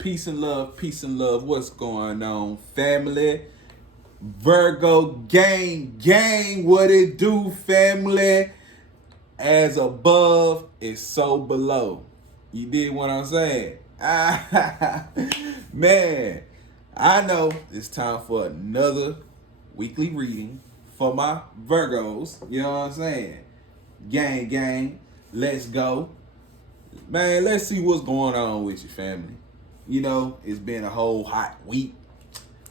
Peace and love, peace and love. What's going on, family? Virgo gang, what it do, family? As above is so below. You did what I'm saying? Man, I know it's time for another weekly reading for my Virgos. You know what I'm saying? Gang, let's go. Man, let's see what's going on with your family. You know, it's been a whole hot week.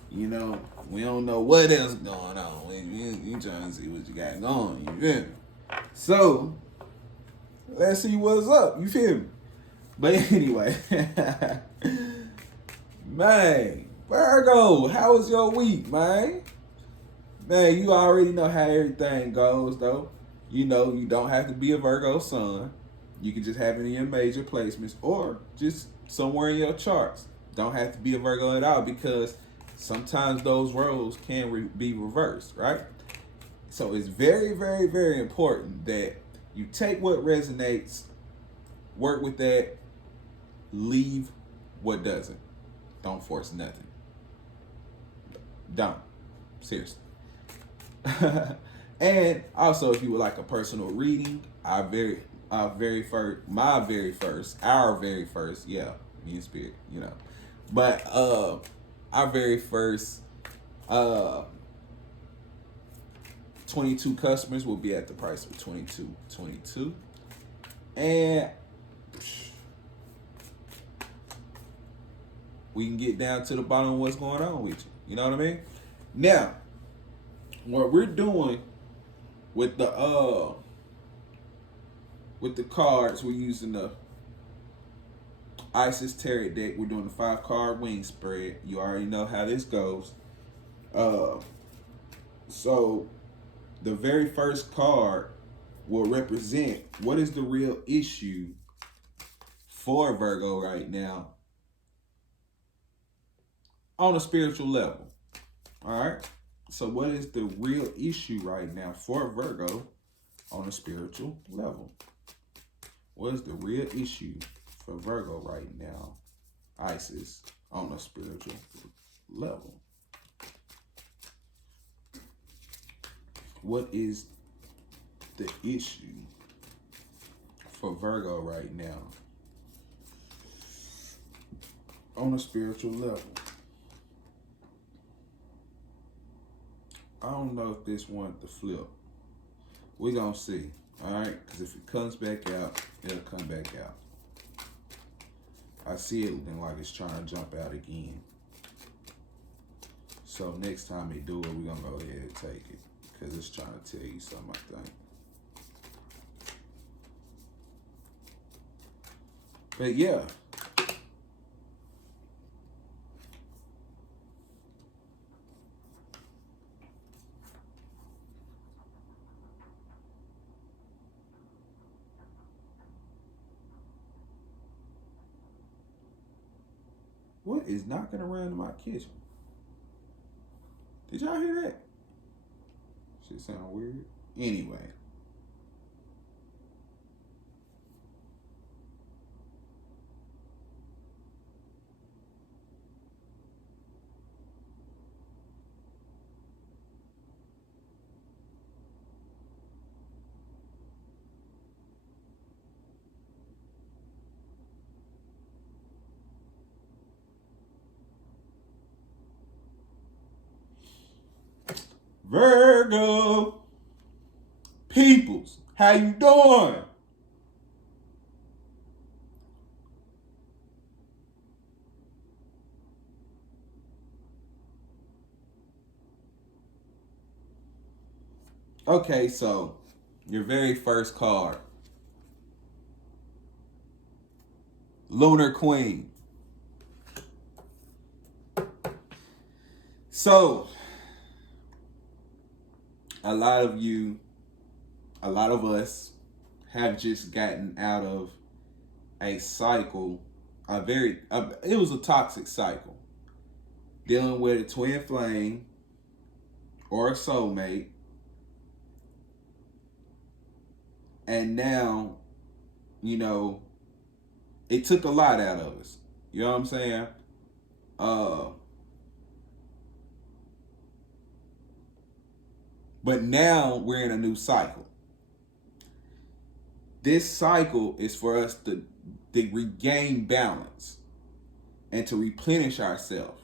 You know, we don't know what else going on. You trying to see what you got going. You feel me? So, let's see what's up. You feel me? But anyway, man, Virgo, how was your week, man? Man, you already know how everything goes, though. You know, you don't have to be a Virgo sun. You can just have it in your major placements or just somewhere in your charts. Don't have to be a Virgo at all because sometimes those roles can be reversed, right? So it's very, very, very important that you take what resonates, work with that, leave what doesn't. Don't force nothing. Don't. Seriously. And also, if you would like a personal reading, our very first, yeah, me and Spirit, you know. But our very first 22 customers will be at the price of $22.22. And we can get down to the bottom of what's going on with you. You know what I mean? Now, what we're doing with the cards, we're using the Isis Tarot deck. We're doing the 5-card wing spread. You already know how this goes. So the very first card will represent what is the real issue for Virgo right now on a spiritual level. All right. So what is the real issue right now for Virgo on a spiritual level? What is the real issue for Virgo right now, Isis, on a spiritual level? What is the issue for Virgo right now on a spiritual level? I don't know if this wanted to flip. We're going to see. All right? Because if it comes back out, it'll come back out. I see it looking like it's trying to jump out again. So next time they do it, we're going to go ahead and take it. Because it's trying to tell you something, I think. But yeah. What is knocking around in my kitchen? Did y'all hear that? Shit sound weird. Anyway. Virgo peoples, how you doing? Okay, so your very first card, Lunar Queen. So a lot of us have just gotten out of a cycle, it was a toxic cycle, dealing with a twin flame or a soulmate, and now, you know, it took a lot out of us. You know what I'm saying? But now we're in a new cycle. This cycle is for us to regain balance and to replenish ourselves.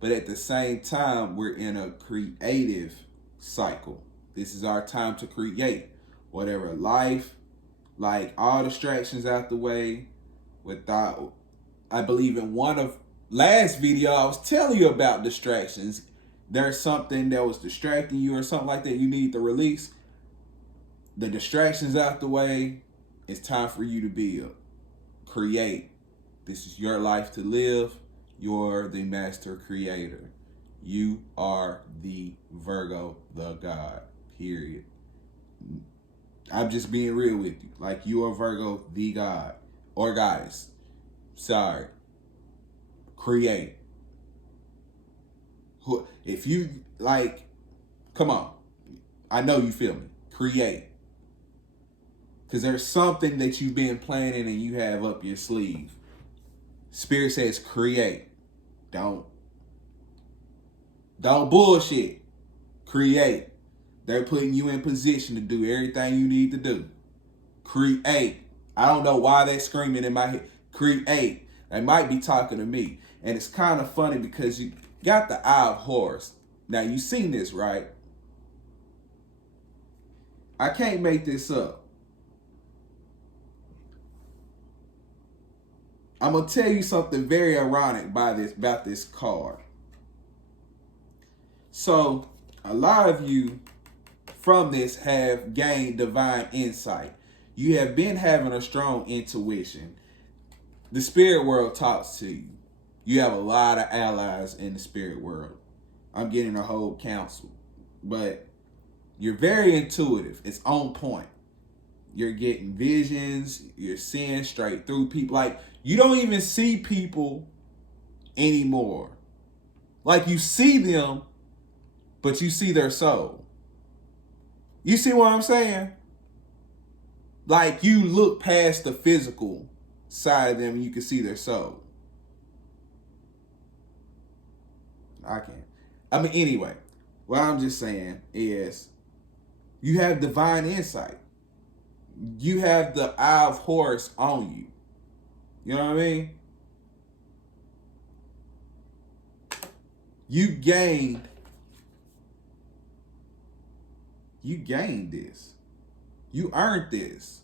But at the same time, we're in a creative cycle. This is our time to create whatever life, like all distractions out the way. Without, I believe in one of last video, I was telling you about distractions. There's something that was distracting you or something like that you need to release. The distractions out the way. It's time for you to build, create. This is your life to live. You're the master creator. You are the Virgo, the God, period. I'm just being real with you. Like, you are Virgo, the God or goddess. Sorry. Create. If you, like, come on. I know you feel me. Create. Because there's something that you've been planning and you have up your sleeve. Spirit says create. Don't bullshit. Create. They're putting you in position to do everything you need to do. Create. I don't know why they're screaming in my head. Create. They might be talking to me. And it's kind of funny because you got the Eye of Horus. Now, you seen this, right? I can't make this up. I'm going to tell you something very ironic about this card. So, a lot of you from this have gained divine insight. You have been having a strong intuition. The spirit world talks to you. You have a lot of allies in the spirit world. I'm getting a whole council. But you're very intuitive. It's on point. You're getting visions. You're seeing straight through people. Like, you don't even see people anymore. Like, you see them, but you see their soul. You see what I'm saying? Like, you look past the physical side of them and you can see their soul. I can't. I mean, anyway, what I'm just saying is you have divine insight. You have the Eye of Horus on you. You know what I mean? You gained this. You earned this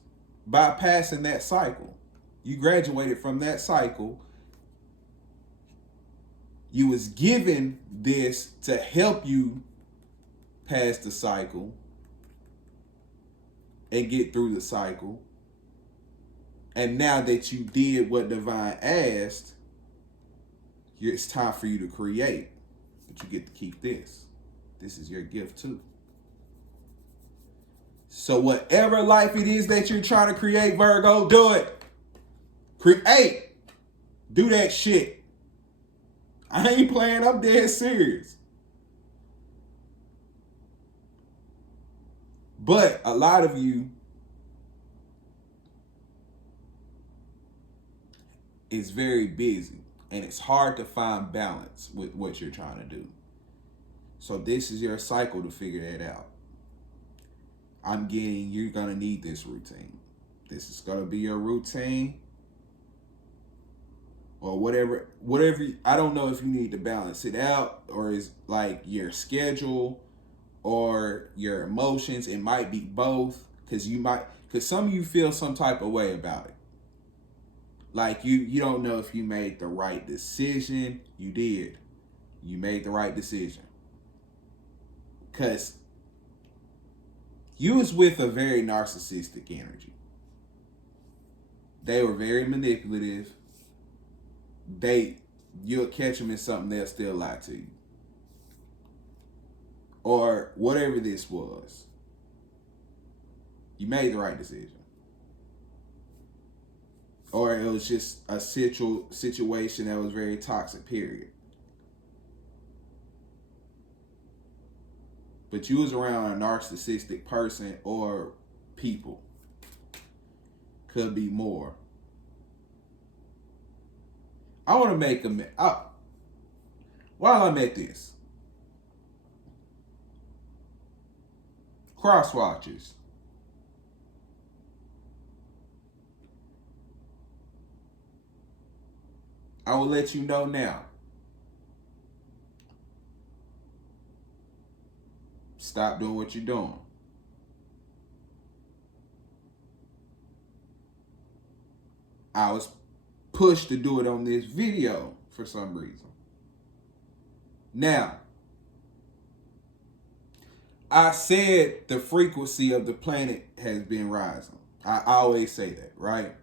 by passing that cycle. You graduated from that cycle. You was given this to help you pass the cycle and get through the cycle. And now that you did what Divine asked, it's time for you to create. But you get to keep this. This is your gift too. So whatever life it is that you're trying to create, Virgo, do it. Create. Do that shit. I ain't playing. I'm dead serious. But a lot of you is very busy and it's hard to find balance with what you're trying to do. So this is your cycle to figure that out. You're going to need this routine. This is going to be your routine. Or whatever, I don't know if you need to balance it out or is like your schedule or your emotions. It might be both because some of you feel some type of way about it. Like you don't know if you made the right decision. You did. You made the right decision. Because you was with a very narcissistic energy. They were very manipulative. You'll catch them in something, they'll still lie to you. Or whatever this was. You made the right decision. Or it was just a situation that was very toxic, period. But you was around a narcissistic person or people. Could be more. I want to make while I'm at this, cross watchers. I will let you know now. Stop doing what you're doing. I was pushed to do it on this video for some reason. Now, I said the frequency of the planet has been rising. I always say that, right?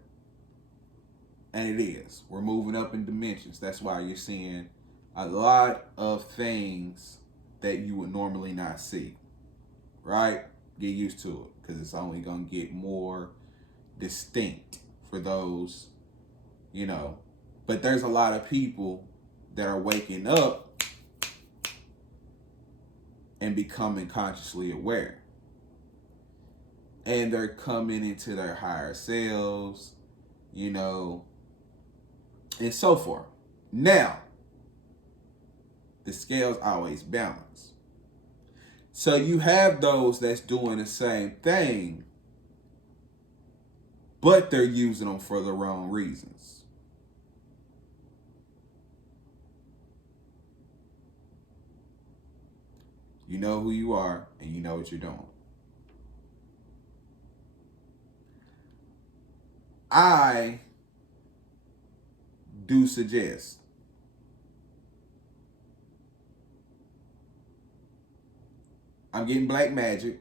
And it is. We're moving up in dimensions. That's why you're seeing a lot of things that you would normally not see, right? Get used to it, because it's only going to get more distinct for those, But there's a lot of people that are waking up and becoming consciously aware. And they're coming into their higher selves, and so forth. Now, the scales always balance. So you have those that's doing the same thing, but they're using them for the wrong reasons. You know who you are, and you know what you're doing. I do suggest I'm getting black magic.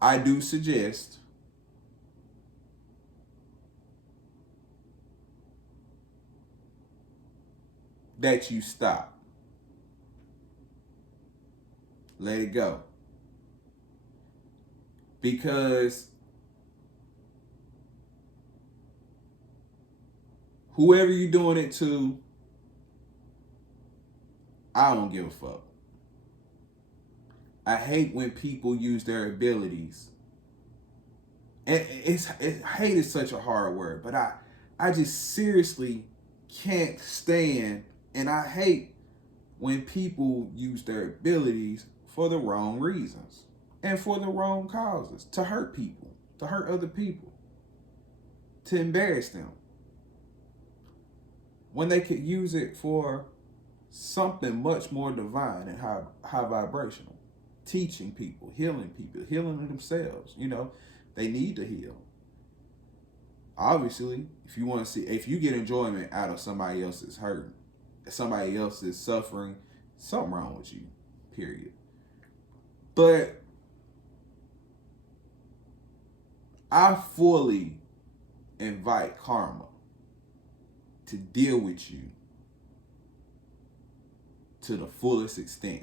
I do suggest that you stop. Let it go. Because whoever you're doing it to, I don't give a fuck. I hate when people use their abilities. And hate is such a hard word, but I just seriously can't stand, and I hate when people use their abilities for the wrong reasons and for the wrong causes, to hurt people, to hurt other people, to embarrass them, when they could use it for something much more divine and high vibrational. Teaching people, healing themselves. They need to heal. Obviously, if you get enjoyment out of somebody else's hurt, somebody else's suffering, something wrong with you, period. But I fully invite karma to deal with you to the fullest extent.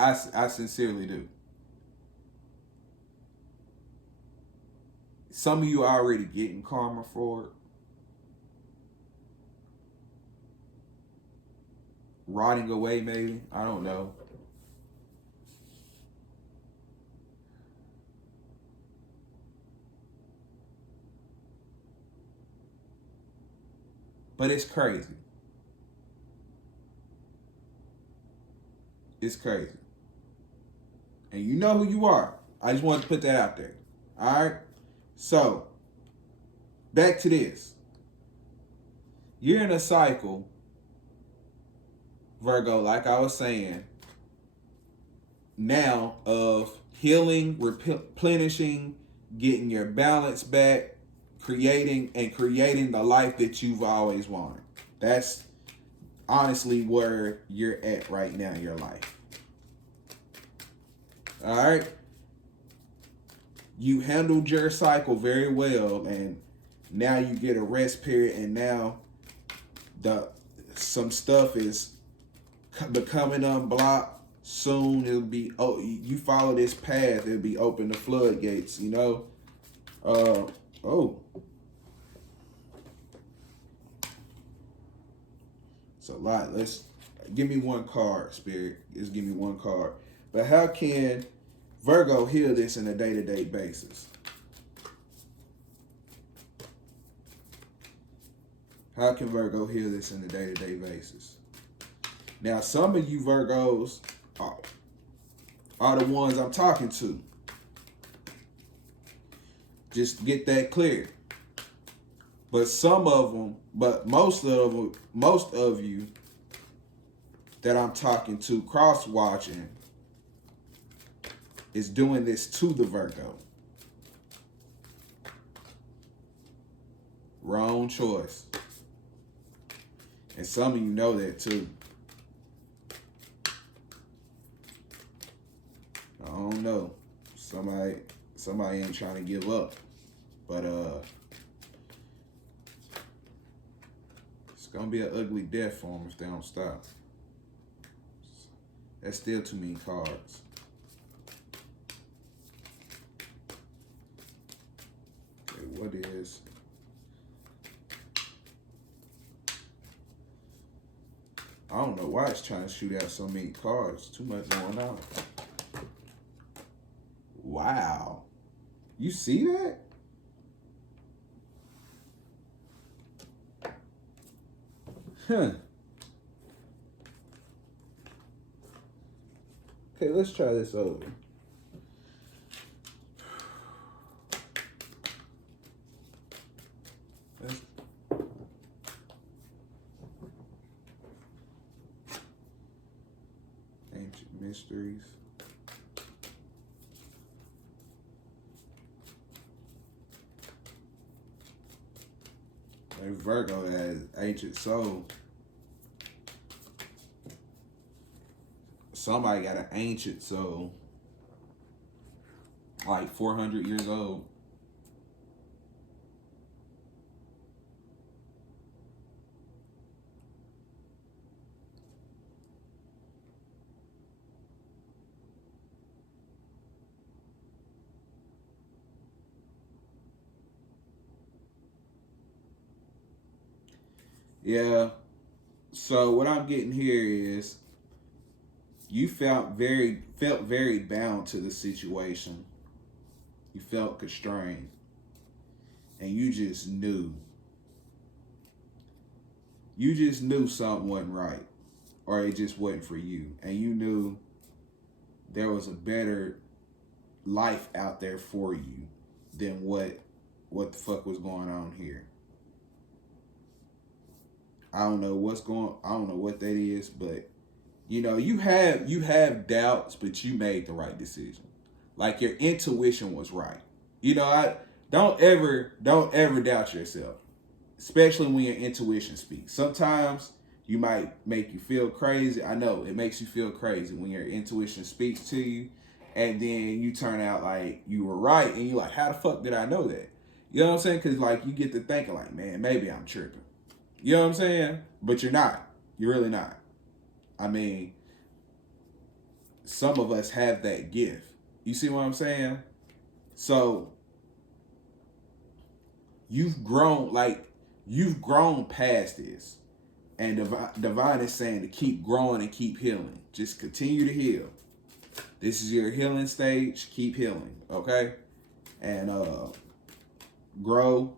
I sincerely do. Some of you are already getting karma for it. Rotting away, maybe. I don't know. But it's crazy. It's crazy. And you know who you are. I just wanted to put that out there. All right? So, back to this. You're in a cycle, Virgo, like I was saying, now of healing, replenishing, getting your balance back, creating the life that you've always wanted. That's honestly where you're at right now in your life. All right? You handled your cycle very well, and now you get a rest period, and now some stuff is becoming unblocked. Soon it'll be, you follow this path, it'll be open the floodgates, It's a lot. Let's give me one card, Spirit. Just give me one card. But how can Virgo heal this on a day-to-day basis? How can Virgo heal this on a day-to-day basis? Now, some of you Virgos are the ones I'm talking to. Just get that clear. But most of you that I'm talking to, cross-watching, is doing this to the Virgo. Wrong choice. And some of you know that too. I don't know. Somebody ain't trying to give up. But it's gonna be an ugly death for them if they don't stop. That's still too many cards. Okay, what is... I don't know why it's trying to shoot out so many cards. Too much going on. Wow. You see that? Huh. Okay, let's try this over. Ancient mysteries. Like Virgo has ancient soul. Somebody got an ancient soul. Like 400 years old. Yeah. So what I'm getting here is you felt very bound to the situation. You felt constrained. And you just knew. You just knew something wasn't right. Or it just wasn't for you. And you knew there was a better life out there for you than what the fuck was going on here. I don't know what that is, but you know, you have doubts, but you made the right decision. Like your intuition was right. You know, I don't ever doubt yourself, especially when your intuition speaks. Sometimes you might make you feel crazy. I know it makes you feel crazy when your intuition speaks to you, and then you turn out like you were right, and you're like, how the fuck did I know that? You know what I'm saying? Because like you get to thinking like, man, maybe I'm tripping. You know what I'm saying? But you're not. You're really not. I mean, some of us have that gift. You see what I'm saying? So you've grown past this. And Divine is saying to keep growing and keep healing. Just continue to heal. This is your healing stage. Keep healing, okay? And grow.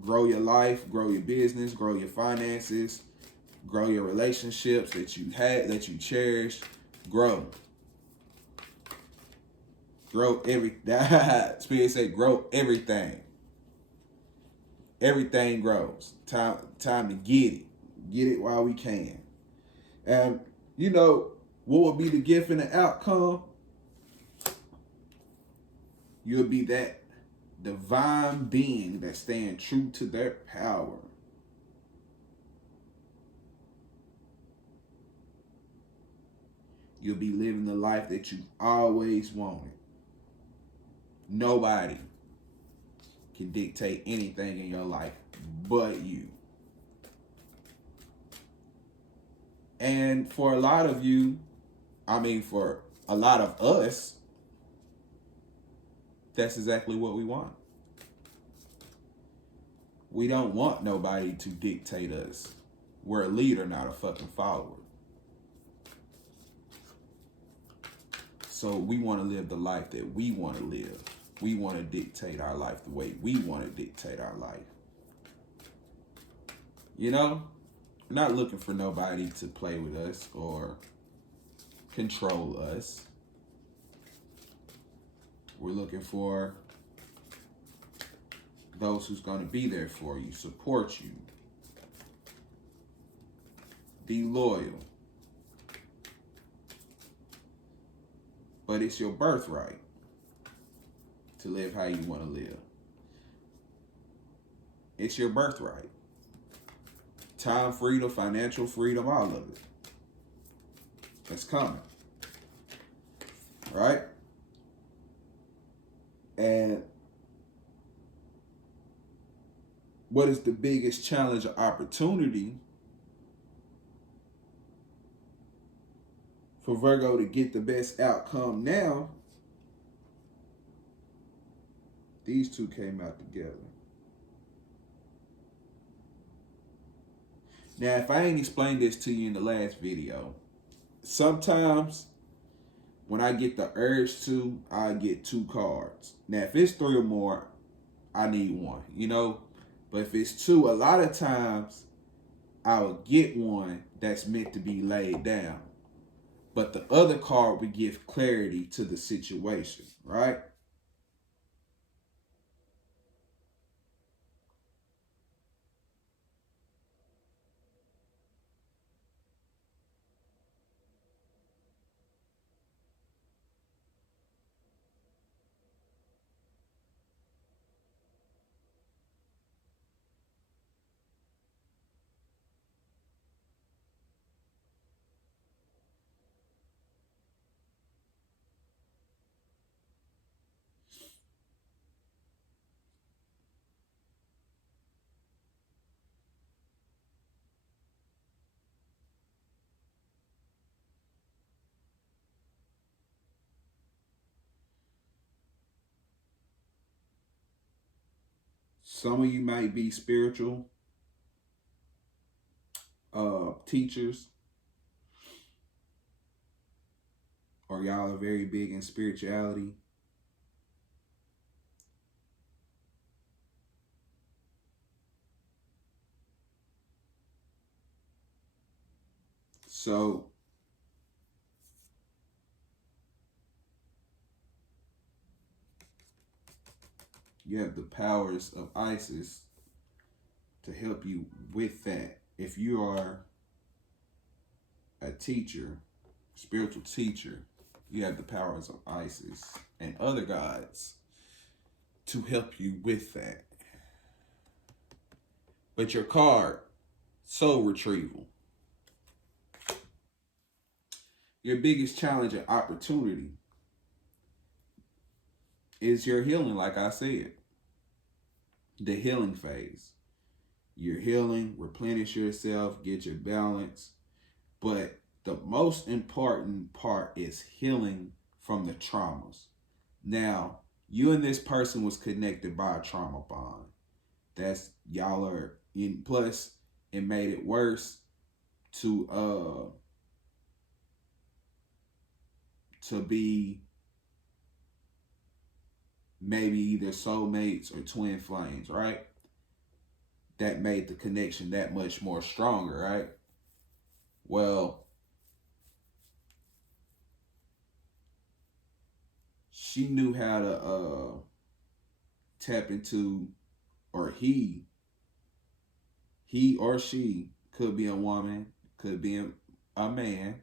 Grow your life, grow your business, grow your finances, grow your relationships that you had, that you cherish. Grow. Grow Spirit said grow everything. Everything grows. Time to get it. Get it while we can. And you know what will be the gift and the outcome? You'll be that divine being that's staying true to their power. You'll be living the life that you've always wanted. Nobody can dictate anything in your life but you. And for a lot of you, for a lot of us, that's exactly what we want. We don't want nobody to dictate us. We're a leader, not a fucking follower. So we want to live the life that we want to live. We want to dictate our life the way we want to dictate our life. You know, we're not looking for nobody to play with us or control us. We're looking for those who's going to be there for you, support you, be loyal. But it's your birthright to live how you want to live. It's your birthright. Time freedom, financial freedom, all of it. It's coming. Right? And what is the biggest challenge or opportunity for Virgo to get the best outcome now? These two came out together. Now, if I ain't explained this to you in the last video, sometimes when I get the urge to, I get 2 cards. Now, if it's 3 or more, I need 1, you know? But if it's 2, a lot of times I will get one that's meant to be laid down. But the other card would give clarity to the situation, right? Some of you might be spiritual teachers, or y'all are very big in spirituality. So you have the powers of Isis to help you with that. If you are a teacher, spiritual teacher, you have the powers of Isis and other gods to help you with that. But your card, soul retrieval. Your biggest challenge and opportunity is your healing, like I said. The healing phase. You're healing, replenish yourself, get your balance. But the most important part is healing from the traumas. Now, you and this person was connected by a trauma bond. That's y'all are in, plus it made it worse to be maybe either soulmates or twin flames, right? That made the connection that much more stronger, right? Well, she knew how to tap into, or he or she, could be a woman, could be a man,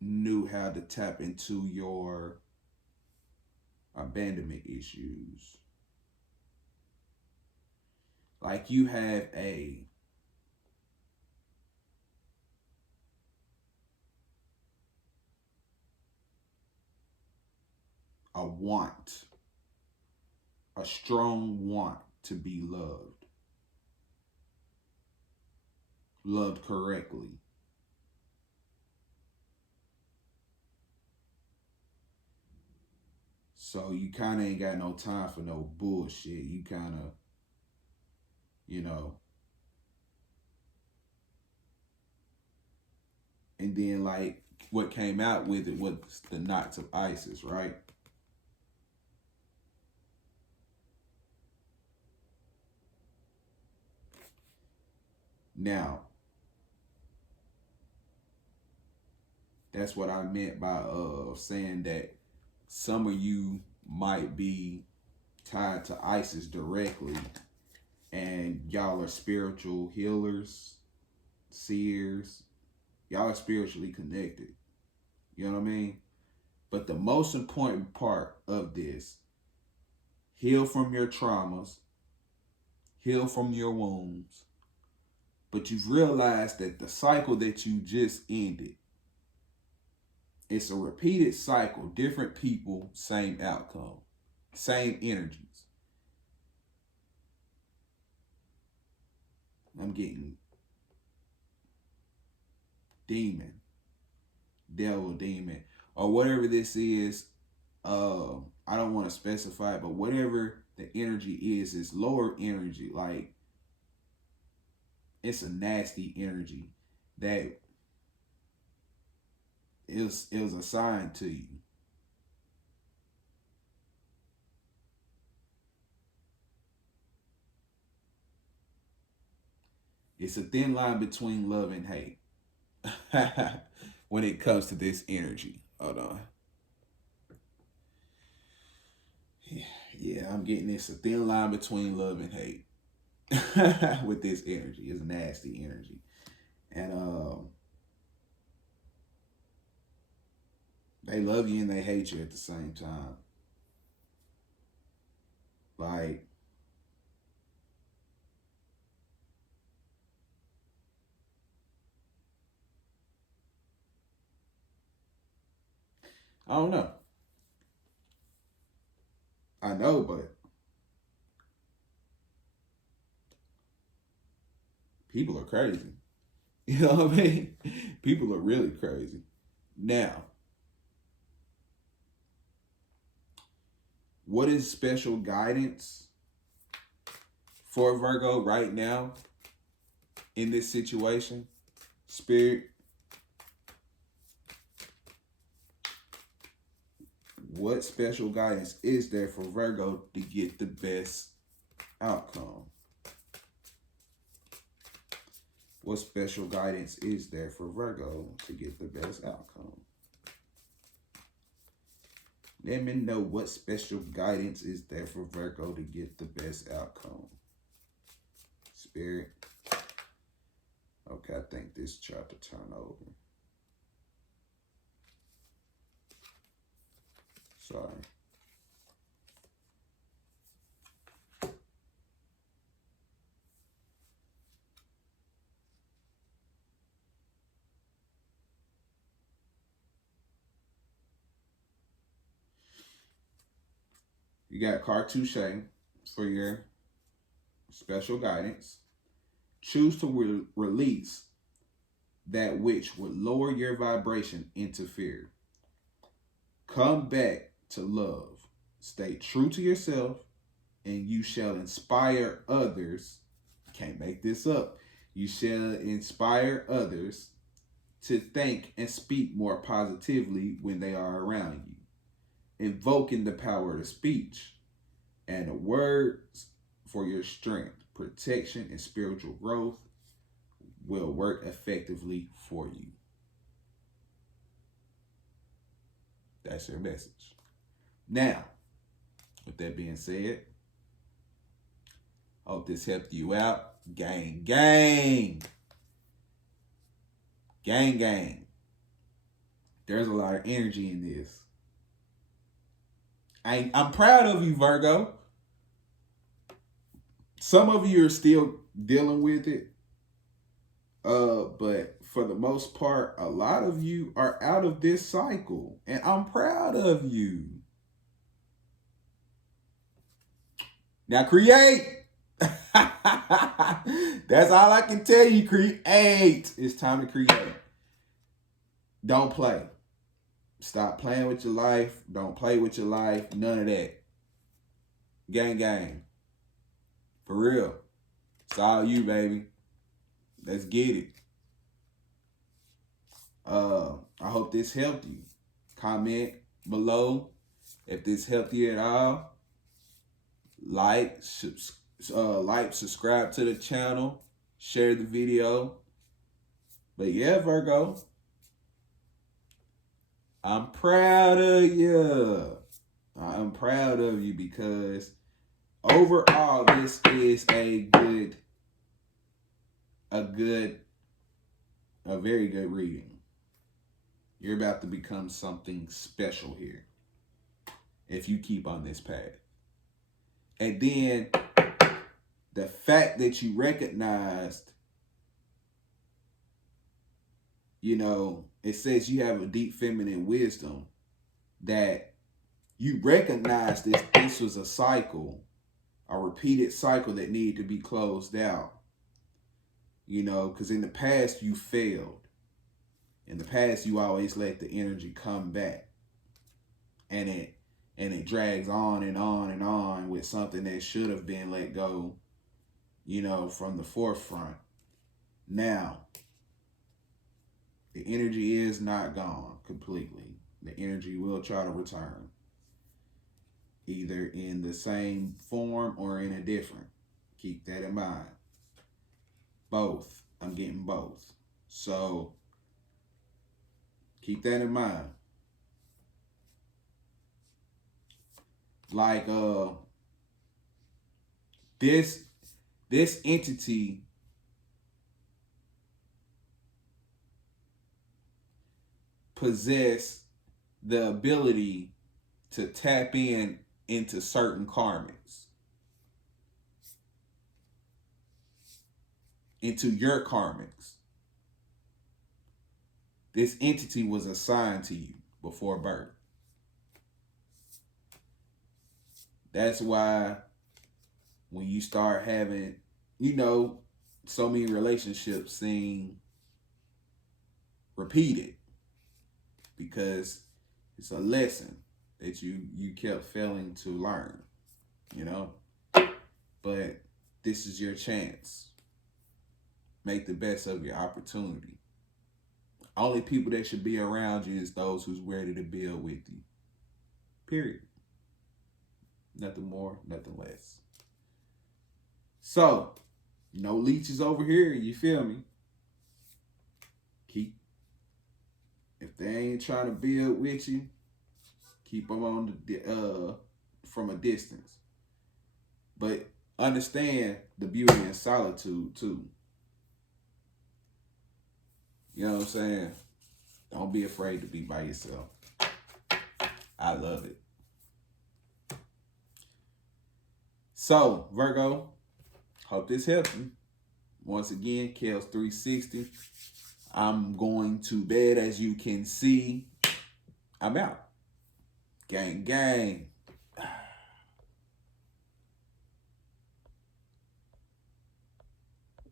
knew how to tap into your abandonment issues. Like you have a want, a strong want to be loved correctly. So you kind of ain't got no time for no bullshit. You kind of, you know, and then like what came out with it was the knots of Isis, right? Now, that's what I meant by saying that some of you might be tied to Isis directly, and y'all are spiritual healers, seers. Y'all are spiritually connected. You know what I mean? But the most important part of this, heal from your traumas, heal from your wounds. But you've realized that the cycle that you just ended, it's a repeated cycle, different people, same outcome, same energies. I'm getting demon, devil, demon, or whatever this is. I don't want to specify it, but whatever the energy is lower energy. Like, it's a nasty energy that is assigned to you. It's a thin line between love and hate when it comes to this energy. Hold on. Yeah, I'm getting this, a thin line between love and hate with this energy. It's nasty energy. And they love you and they hate you at the same time. Like, I don't know. I know, but people are crazy. You know what I mean? People are really crazy. Now, what is special guidance for Virgo right now in this situation? Spirit, what special guidance is there for Virgo to get the best outcome? What special guidance is there for Virgo to get the best outcome? Let me know what special guidance is there for Virgo to get the best outcome. Spirit. Okay, I think this chart to turn over. Sorry. You got cartouche for your special guidance. Choose to release that which would lower your vibration into fear. Come back to love. Stay true to yourself, and you shall inspire others. Can't make this up. You shall inspire others to think and speak more positively when they are around you, invoking the power of speech and the words for your strength, protection, and spiritual growth will work effectively for you. That's your message. Now, with that being said, hope this helped you out. Gang, gang. Gang, gang. There's a lot of energy in this. I'm proud of you, Virgo. Some of you are still dealing with it. But for the most part, a lot of you are out of this cycle. And I'm proud of you. Now create. That's all I can tell you. Create. It's time to create. Don't play. Stop playing with your life. Don't play with your life. None of that. Gang, gang. For real. It's all you, baby. Let's get it. I hope this helped you. Comment below if this helped you at all. Like, subscribe to the channel, share the video. But yeah, Virgo, I'm proud of you. I'm proud of you because overall, this is a very good reading. You're about to become something special here if you keep on this path. And then the fact that you recognized, it says you have a deep feminine wisdom, that you recognize this was a cycle, a repeated cycle that needed to be closed out. Because in the past you failed. In the past you always let the energy come back. And it drags on and on and on with something that should have been let go, from the forefront. Now, the energy is not gone completely. The energy will try to return, either in the same form or in a different. Keep that in mind. Both. I'm getting both. So, keep that in mind. Like, this entity possess the ability to tap into certain karmics, into your karmics. This entity was assigned to you before birth. That's why when you start having, so many relationships seem repeated, because it's a lesson that you kept failing to learn, But this is your chance. Make the best of your opportunity. Only people that should be around you is those who's ready to build with you. Period. Nothing more, nothing less. So, no leeches over here, you feel me? If they ain't trying to build with you, keep them on from a distance. But understand the beauty in solitude too. You know what I'm saying? Don't be afraid to be by yourself. I love it. So, Virgo, hope this helped you. Once again, Kellz 360. I'm going to bed, as you can see. I'm out. Gang, gang.